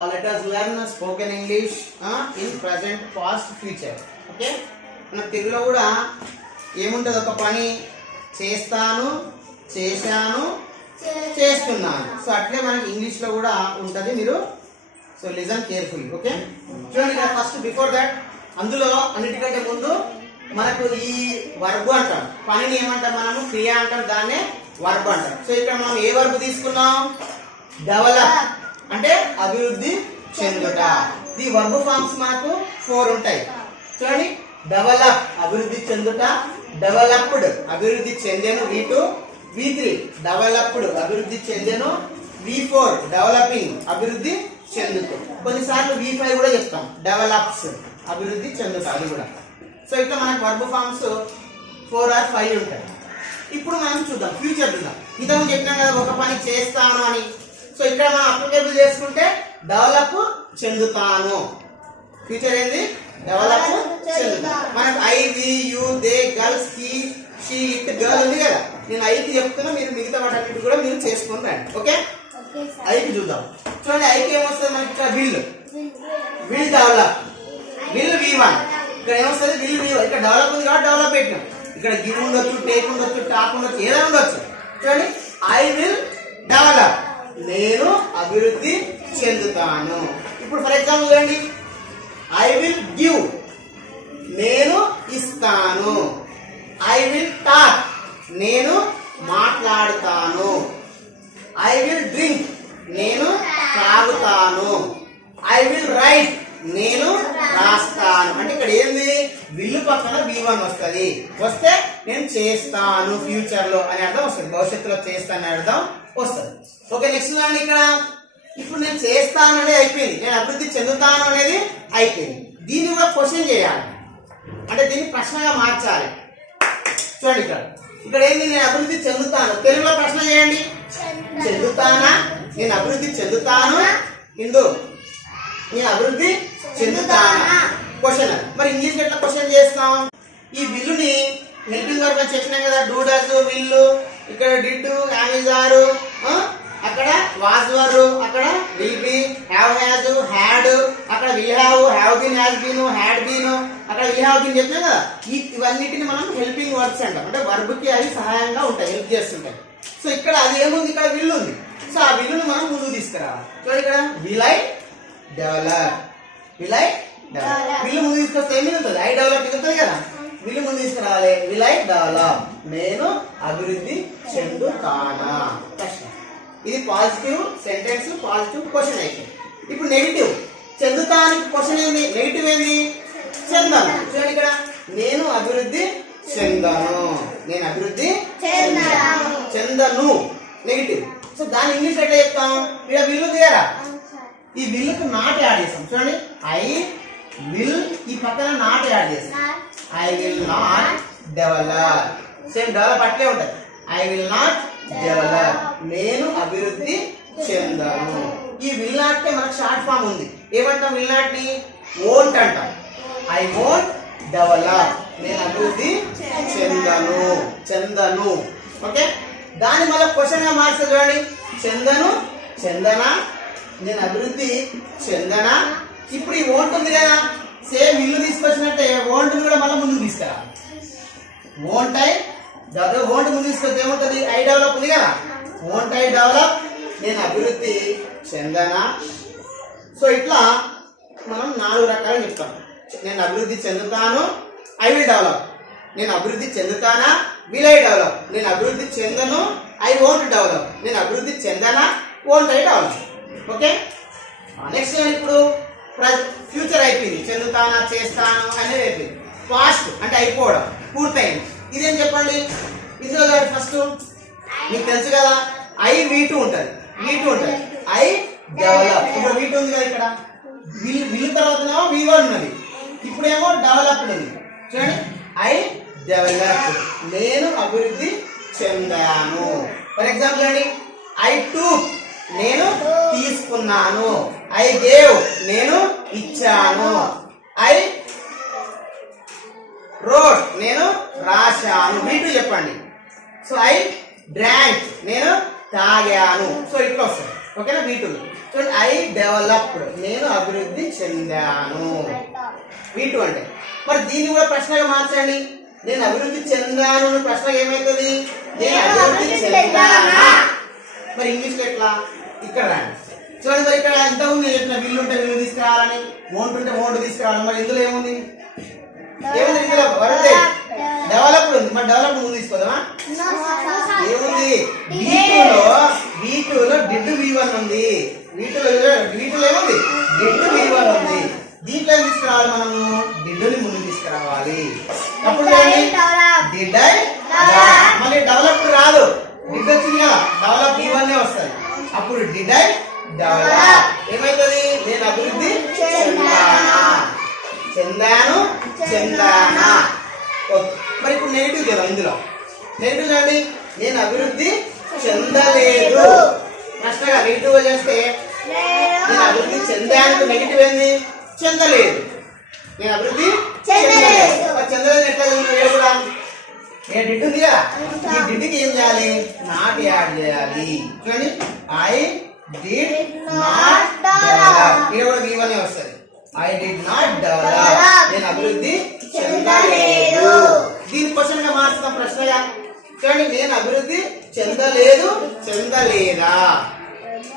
Let us learn spoken English in present, past, future. Okay? మన తెలుగులో కూడా ఏముంటది, ఒక పని చేస్తాను, చేశాను, చేస్తున్నాను. సో అట్లే మనకి ఇంగ్లీష్ లో కూడా ఉంటది. మీరు సో లిజన్ కేర్ఫుల్లీ. ఓకే, చూడండి ఇక్కడ ఫస్ట్ బిఫోర్ దట్ అందులో అన్నిటికంటే ముందు మనకు ఈ వర్బ్ అంటాం. పనిని ఏమంటాం మనము? క్రియ అంటాం, దాన్నే వర్బ్ అంటాం. సో ఇక్కడ మనం ఏ వర్బ్ తీసుకున్నాం? డెవలప్ అంటే అభివృద్ధి చెందుట. ది వర్బ్ ఫార్మ్స్ మనకు 4 ఉంటాయి. చూడండి, డెవలప్ అభివృద్ధి చెందుట, డెవలప్డ్ అభివృద్ధి చెందెను V2, V3 డెవలప్డ్ అభివృద్ధి చెందెను, V4 డెవలపింగ్ అభివృద్ధి చెందుతూ. కొన్నిసార్లు V5 కూడా చెప్తాం, డెవలప్స్ అభివృద్ధి చెందుట, అది కూడా. సో ఇట్లా మనకు వర్బ్ ఫార్మ్స్ 4 or 5 ఉంటాయి. ఇప్పుడు మనం చూద్దాం, ఫ్యూచర్ చూద్దాం. ఇంతకుముందు చెప్పినాం కదా ఒక పని చేస్తాను అని. సో ఇక్కడ మనం అప్లికేబుల్ చేసుకుంటే డెవలప్ చెందుతాను. ఫ్యూచర్ ఏంది? డెవలప్ చెందుతాను. మనకు I, we, you, they, girls, he, she, it, girl ఉంది కదా. నేను ఐకి చెప్తున్నా, మీరు మిగతా వాటి కూడా మీరు చేసుకుని రండి. ఓకే, ఐకి చూద్దాం. చూడండి, ఐకి ఏమొస్తుంది మనకి? ఇక్కడ will, will develop, will V1. ఇక్కడ ఏమొస్తుంది? Will V1. ఇక్కడ డెవలప్ ఉంది కాబట్టి డెవలప్ పెట్టినాం. ఇక్కడ గివ్ ఉండొచ్చు, టేక్ ఉండొచ్చు, టాప్ ఉండొచ్చు, ఏదైనా ఉండొచ్చు. చూడండి, ఐ విల్ డెవలప్, నేను అభివృద్ధి చెందుతాను. ఇప్పుడు ఫర్ ఎగ్జాంపుల్ చూడండి, ఐ విల్ గివ్, నేను ఇస్తాను. ఐ విల్ టాక్, నేను మాట్లాడుతాను. ఐ విల్ డ్రింక్, నేను తాగుతాను. ఐ విల్ రైట్, నేను రాస్తాను. అంటే ఇక్కడ ఏంది? విల్లు పక్కన V1 వస్తుంది. వస్తే నేను చేస్తాను ఫ్యూచర్ లో అని అర్థం వస్తుంది, భవిష్యత్తులో చేస్తాను అని అర్థం వస్తుంది. ఓకే, నెక్స్ట్ చూడండి, ఇక్కడ ఇప్పుడు నేను చేస్తాను అనేది అయిపోయింది, నేను అభివృద్ధి చెందుతాను అనేది అయిపోయింది. దీన్ని కూడా క్వశ్చన్ చేయాలి, అంటే దీన్ని ప్రశ్నగా మార్చాలి. చూడండి, ఇక్కడ ఏంది? నేను అభివృద్ధి చెందుతాను. తెలుగులో ప్రశ్న చేయండి, చెందుతానా? నేను అభివృద్ధి చెందుతాను. ఇందు నేను అభివృద్ధి చెందుతానా? క్వశ్చన్. మరి ఇంగ్లీష్ ఎట్లా క్వశ్చన్ చేస్తాం? ఈ విల్లుని హెల్పింగ్ వర్బ్ అని చెప్పినాం కదా, డూ, డస్, విల్లు. ఇక్కడ డిడ్, యామిజారు, అక్కడ వాజ్ వర్, అక్కడ will be, have has, had, అక్కడ will have, have been, has been, had been, అక్కడ విల్ హ్యావ్ బీన్ చెప్పినాం కదా. ఇవన్నిటిని మనం హెల్పింగ్ వర్బ్స్ అంటాం. అంటే వర్బ్ కి అవి సహాయంగా ఉంటాయి, హెల్ప్ చేస్తుంటాయి. సో ఇక్కడ అది ఏముంది? ఇక్కడ విల్ ఉంది. సో ఆ విల్లుని మనం ముందుకు తీసుకురావాలి. సో ఇక్కడ will I develop, will I develop. విల్లు ముందు తీసుకొస్తే ఏమి ఉంటుంది? ఐ డెవలప్ ఉంటుంది కదా. విల్లు ముందు తీసుకురావాలి. విల్ ఐ డెవలప్, నేను అభివృద్ధి చెందుతానా? ప్రశ్న. ఇది పాజిటివ్ సెంటెన్స్, పాజిటివ్ క్వశ్చన్ అయితే. ఇప్పుడు నెగిటివ్, చెందుతానికి క్వశ్చన్ ఏంది? నెగిటివ్ ఏంది? చెందను. చూడండి, ఇక్కడ నేను అభివృద్ధి చెందను, నేను అభివృద్ధి చెందను, నెగిటివ్. సో దాని ఇంగ్లీష్ ఎట్లా చెప్తాం? ఇక్కడ విల్లు తీయరా, ఈ విల్లుకు నాట్ యాడ్ చేస్తాం. చూడండి, ఐ విల్, ఈ పక్కన నాట్ యాడ్ చేస్తాం. I will not develop. Same develop అట్లే ఉంటుంది. ఐ విల్ నాట్ డెవలప్, నేను అభివృద్ధి చెందను. ఈ విల్ నాట్ కి మనకు షార్ట్ ఫామ్ ఉంది. ఏమంటాం విల్ నాట్ ని? వోంట్ అంటాం. ఐ వోంట్ డెవలప్, నేను అభివృద్ధి చెందను. ఓకే, దాన్ని మళ్ళీ క్వశ్చన్ గా మార్చే. చూడండి, చెందను, చెందనా, నేను అభివృద్ధి చెందనా. ఇప్పుడు ఈ వోంట్ ఉంది కదా, సేమ్ ఇల్లు తీసుకొచ్చినట్టే వోంట్ కూడా మళ్ళీ ముందుకు తీసుకురా. వోంట్ ఐ, వోంట్ ముందు తీసుకొస్తే ఏముంటది? ఐ డెవలప్ ఉంది కదా. వోంట్ ఐ డెవలప్, నేను అభివృద్ధి చెందనా. సో ఇట్లా మనం 4 రకాలు చెప్తాం. నేను అభివృద్ధి చెందుతాను, ఐ విల్ డెవలప్, నేను అభివృద్ధి చెందుతానా, విల్ ఐ డెవలప్, నేను అభివృద్ధి చెందను, ఐ వోంట్ డెవలప్, నేను అభివృద్ధి చెందనా, won't I develop. Okay, next ఇప్పుడు ఫ్యూచర్ అయిపోయింది, చెందుతానా, చేస్తాను అనేది అయిపోయింది. పాస్ట్ అంటే అయిపోవడం, పూర్తయింది. ఇదేం చెప్పండి? ఇందులో ఫస్ట్ మీకు తెలుసు కదా, ఐ V2 ఉంటుంది, V2 ఉంటుంది. ఐ డెవలప్, ఇప్పుడు V2 ఉంది కదా. ఇక్కడ విల్ తర్వాత V1 ఉన్నది, ఇప్పుడేమో డెవలప్డ్ ఉంది. చూడండి, ఐ డెవలప్, నేను అభివృద్ధి చెందాను. ఫర్ ఎగ్జాంపుల్ అండి, ఐ టుక్, నేను తీసుకున్నాను. ఐ గేవ్, నేను ఇచ్చాను. ఐ రోట్, నేను రాశాను. V2 చెప్పండి. సో ఐ డ్రాంక్, నేను తాగాను. సో ఇట్లా వస్తుంది. ఓకేనా? V2. చూడండి, ఐ డెవలప్డ్, నేను అభివృద్ధి చెందాను. V2 అంటే మరి దీన్ని కూడా ప్రశ్నగా మార్చండి. నేను అభివృద్ధి చెందాను ప్రశ్న ఏమైతుంది? నేను అభివృద్ధి చెందానా. మరి ఇంగ్లీష్ ఎట్లా? ఇక్కడ రాండి. చూడండి, మరి ఇక్కడ ఇంతకుముందు చెప్పిన విల్లు ఉంటే విల్లు తీసుకురావాలని, మోంట్ ఉంటే మోంట్ తీసుకురావాలి. మరి ఇందులో ఏముంది? ఏముంది? ఇందులో వరదే డెవలప్డ్ ఉంది. మరి డెవలప్డ్ ముందు తీసుకోదామా? ఏముంది? V2 లో డిడ్ V1 ఉంది. V2 లో ఏముంది? డిడ్ V1 ఉంది. దీంట్లో ఏం తీసుకురావాలి? మనము డిడ్ని ముందు తీసుకురావాలి. అప్పుడు డిడ్ ఐ, మళ్ళీ డెవలప్డ్ రాదు, డిడ్ వచ్చింది కదా, డెవలప్ V1 వస్తుంది. అప్పుడు డిడ్ ఐ డెవలప్ ఏమైతుంది? నేను అభివృద్ధి చెందాను, చెందానా. ఓకే, మరి ఇప్పుడు నెగిటివ్ కదా. ఇందులో నెగిటివ్ చూడండి, నేను అభివృద్ధి చెందలేదు. ప్రశ్నగా నెగిటివ్ చేస్తే నేను అభివృద్ధి చెందాను, నెగిటివ్ ఏంది? చెందలేదు. నేను అభివృద్ధి చెందలేదు. చెందలేదు ఎట్లా కూడా ఏ డిడ్ ఉంది కదా, ఈ డిడ్కి ఏం చేయాలి? నాట్ యాడ్ చేయాలి. చూడండి, ఐ డిడ్ నాట్ డెవలప్. ఇక్కడ కూడా V1 వస్తుంది. ఐ డిడ్ నాట్ డెవలప్, నేను అభివృద్ధి చెందలేదు. దీని క్వశ్చన్ గా మార్చుతాం ప్రశ్నగా. చూడండి, నేను అభివృద్ధి చెందలేదు, చెందలేదా.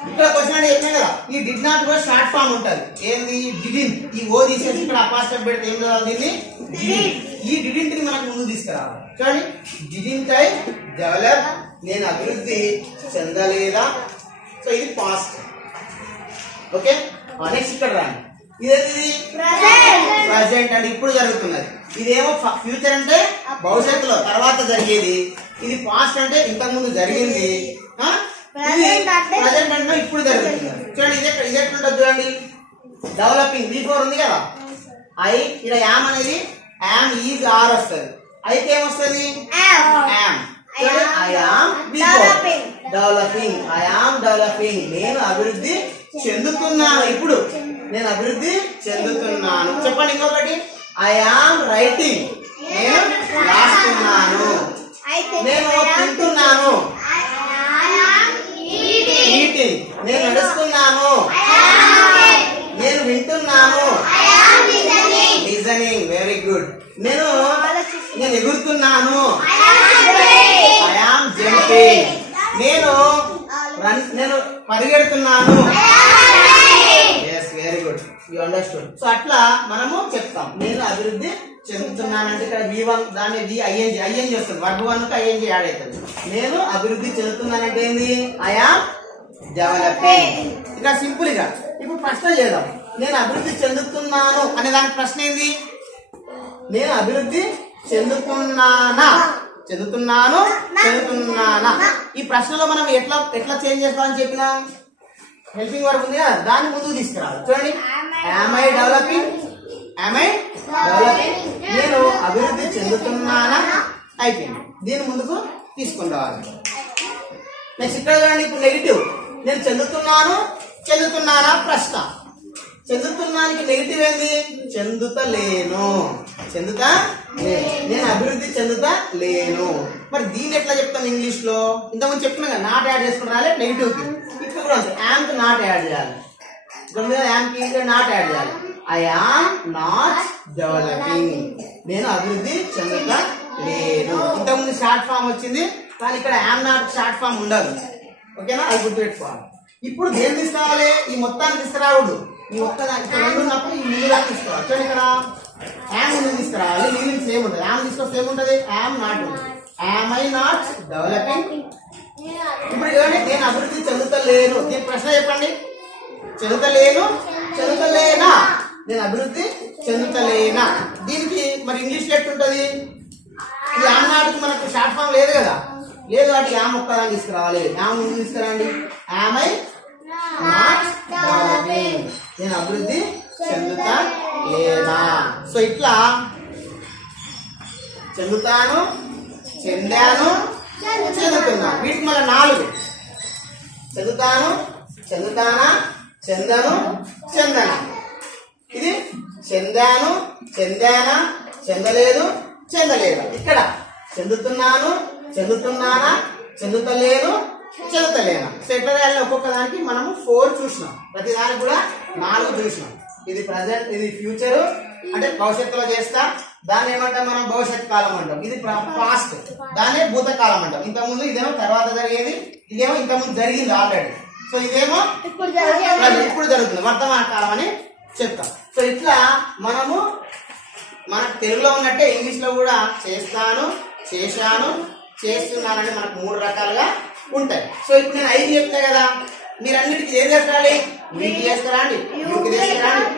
ఇక్కడ క్వశ్చన్ అంటే చెప్పినా కదా, ఈ డిడ్ నాట్ కూడా షార్ట్ ఫామ్ ఉంటది. ఏంది? డిడిన్. ఈ ఓ తీసేసి ఇక్కడ అపాస్ట్రఫ్ పెడితే ఏం చదవాలి? దీన్ని డిడిన్. ఈ డిడింట్ ని మనకు ముందు తీసుకురావాలి. చూడండి, డిడింట్ ఐ డెవలప్, నేను అభివృద్ధి చెందలేదా. సో ఇది పాస్ట్. ఓకే, నెక్స్ట్ ఇక్కడ రాండి. ఇదేంటి? ప్రజెంట్ అంటే ఇప్పుడు జరుగుతున్నది. ఇదేమో ఫ్యూచర్ అంటే భవిష్యత్తులో తర్వాత జరిగేది. ఇది పాస్ట్ అంటే ఇంతకు ముందు జరిగింది. ప్రజెంట్ అంటే ఇప్పుడు జరుగుతుంది. చూడండి, ఇది ఎట్లుంటుంది చూడండి. డెవలపింగ్ V4 ఉంది కదా, ఐ ఇక్కడ యామ్ అనేది యామ్ ఈజ్ ఆర్ వస్తుంది. అయితే ఏమొస్తుంది? Am. I am developing, I am developing, నేను అభివృద్ధి చెందుతున్నాను. ఇప్పుడు నేను అభివృద్ధి చెందుతున్నాను. చెప్పండి ఇంకొకటి, ఐ ఆమ్ రైటింగ్, నేను రాస్తున్నాను. నేను తింటున్నాను, ఈటింగ్, నేను నడుస్తున్నాను. నేను వింటున్నాను, లిజనింగ్. Very good. నేను ఎగురుతున్నాను, ఐ ఆమ్ జంపింగ్. నేను పరిగెడుతున్నాను. Very good, you understood. So అట్లా మనము చెప్తాం. నేను అభివృద్ధి చెందుతున్నానంటే ఇక్కడ V1 దాన్ని ఐఎన్జి వస్తుంది. వర్బ్ 1 కి ఐఎన్జి యాడ్ అవుతుంది. నేను అభివృద్ధి చెందుతున్నానంటే ఏంది? I am developing. ఇక్కడ సింపుల్ గా ఇప్పుడు ప్రశ్న చేద్దాం. నేను అభివృద్ధి చెందుతున్నాను అనే దానికి ప్రశ్న ఏంది? నేను అభివృద్ధి చెందుతున్నానా, చెందుతున్నాను, చెందుతున్నానా. ఈ ప్రశ్నలో మనం ఎట్లా చేంజ్ చేస్తామని చెప్పినా, హెల్పింగ్ వర్క్ ఉంది కదా, దాన్ని ముందుకు తీసుకురావాలి. చూడండి, am I developing, am I developing, నేను అభివృద్ధి చెందుతున్నానా అయిపోయింది. దీని ముందుకు తీసుకుని రావాలి. నెక్స్ట్ ఇక్కడ చూడండి, ఇప్పుడు నెగిటివ్. నేను చెందుతున్నాను, చెందుతున్నానా ప్రశ్న. చెందుతున్నానికి నెగిటివ్ ఏంది? చెందుతలేను, చెందుతా లేను. నేను అభివృద్ధి చెందుతా లేను. మరి దీన్ని ఎట్లా చెప్తాను ఇంగ్లీష్ లో? ఇంతకుముందు చెప్తున్నా కదా, నాట్ యాడ్ చేసుకుని రాలే నెగిటివ్ కి. ఇక్కడ కూడా అంతే, యామ్ కి నాట్ యాడ్ చేయాలి. యామ్ కి నాట్ యాడ్ చేయాలి. ఐ ఆమ్ నాట్ డెవలపింగ్, నేను అభివృద్ధి చెందుతా లేను. ఇంతకుముందు షార్ట్ ఫామ్ వచ్చింది, కానీ ఇక్కడ యామ్ నాట్ షార్ట్ ఫామ్ ఉండదు. ఓకేనా, అది గుర్తుపెట్టుకోవాలి. ఇప్పుడు దేని తీసుకురావాలి? ఈ మొత్తాన్ని తీసుకురావద్దు. ఈ ఒక్క ఇక్కడ రెండు ఉన్నప్పుడు ఈ ముందు దాకా తీసుకోవాలి. చూడండి, ఇక్కడ యామ్ ముందు తీసుకురావాలి, మీనింగ్ సేమ్ ఉంటుంది. యామ్ తీసుకొస్తే ఏముంటది? యామ్ నాట్ ఉంటుంది. Am I not developing. ఇప్పుడు చూడండి, నేను అభివృద్ధి చెందుతలేను. దీని ప్రశ్న చెప్పండి. చెందుతలేను, చెందుతలేనా. నేను అభివృద్ధి చెందుతలేనా. దీనికి మరి ఇంగ్లీష్ ఎట్టుంటది? ఈ యామ్ నాట్కి మనకు షార్ట్ ఫామ్ లేదు కదా, లేదు కాబట్టి యామ్ ఒక్కదాన్ని తీసుకురావాలి. యామ్ ముందు తీసుకురండి. యామ్ ఐ నాట్ డెవలపింగ్, నేను అభివృద్ధి చెందుతా లేనా. సో ఇట్లా చెందుతాను, చెందాను, చెందుతున్నాను. వీటికి మళ్ళీ 4. చెందుతాను, చెందుతానా, చెందను, చెందనా. ఇది చెందాను, చెందానా, చెందలేదు, చెందలేదు. ఇక్కడ చెందుతున్నాను, చెందుతున్నానా, చెందుతలేను, చదువుతలేను. సో ఎట్లా రాయాలి ఒక్కొక్క దానికి మనము 4 చూసినాం, ప్రతి దానికి కూడా 4 చూసినాం. ఇది ప్రజెంట్, ఇది ఫ్యూచర్ అంటే భవిష్యత్తులో చేస్తా, దాన్ని ఏమంటాం మనం భవిష్యత్ కాలం అంటాం. ఇది పాస్ట్, దాన్నే భూతకాలం అంటాం. ఇంతకుముందు ఇదేమో తర్వాత జరిగేది, ఇదేమో ఇంతకుముందు జరిగింది ఆల్రెడీ. సో ఇదేమో ఇప్పుడు జరుగుతుంది, వర్తమాన కాలం అని చెప్తాం. సో ఇట్లా మనము మన తెలుగులో ఉన్నట్టే ఇంగ్లీష్ లో కూడా చేస్తాను, చేశాను, చేస్తున్నానని మనకు 3 రకాలుగా ఉంటాయి. సో ఇప్పుడు నేను 5 చెప్తాయి కదా, మీరు అన్నిటికీ ఏం చేస్తారండి, వీటి చేస్తారా అండి, యూకి చేస్తారా అండి,